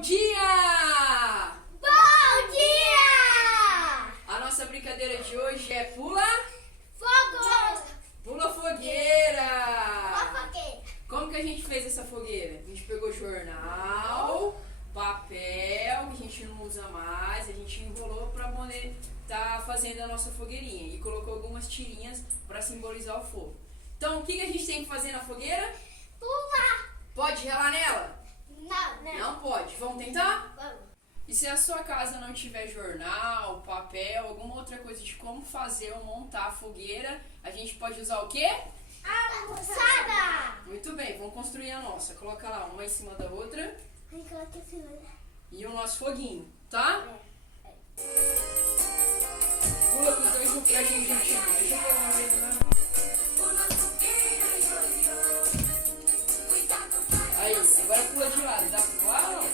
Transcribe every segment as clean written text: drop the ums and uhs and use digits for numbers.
Bom dia! Bom dia! A nossa brincadeira de hoje é pula Fogo! fogueira. Fogueira. Como que a gente fez essa fogueira? A gente pegou jornal, papel, que a gente não usa mais, a gente enrolou para poder estar fazendo a nossa fogueirinha e colocou algumas tirinhas para simbolizar o fogo. Então, o que a gente tem que fazer na fogueira? Pular! Pode relar nela? Não, não. Não pode. Vamos tentar? Vamos. E se a sua casa não tiver jornal, papel, alguma outra coisa de como fazer ou montar a fogueira, a gente pode usar o quê? Almoçada! Muito bem, vamos construir a nossa. Coloca lá uma em cima da outra e o nosso foguinho, tá? Pula com os dois no pé juntinho. Deixa eu falar uma vez, né? Aí, agora pula de lado. Dá pra pular ou não?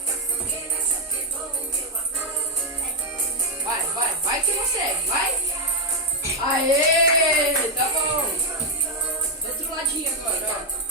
Vai que consegue, vai! Aê! Tá bom! Do outro ladinho agora, ó.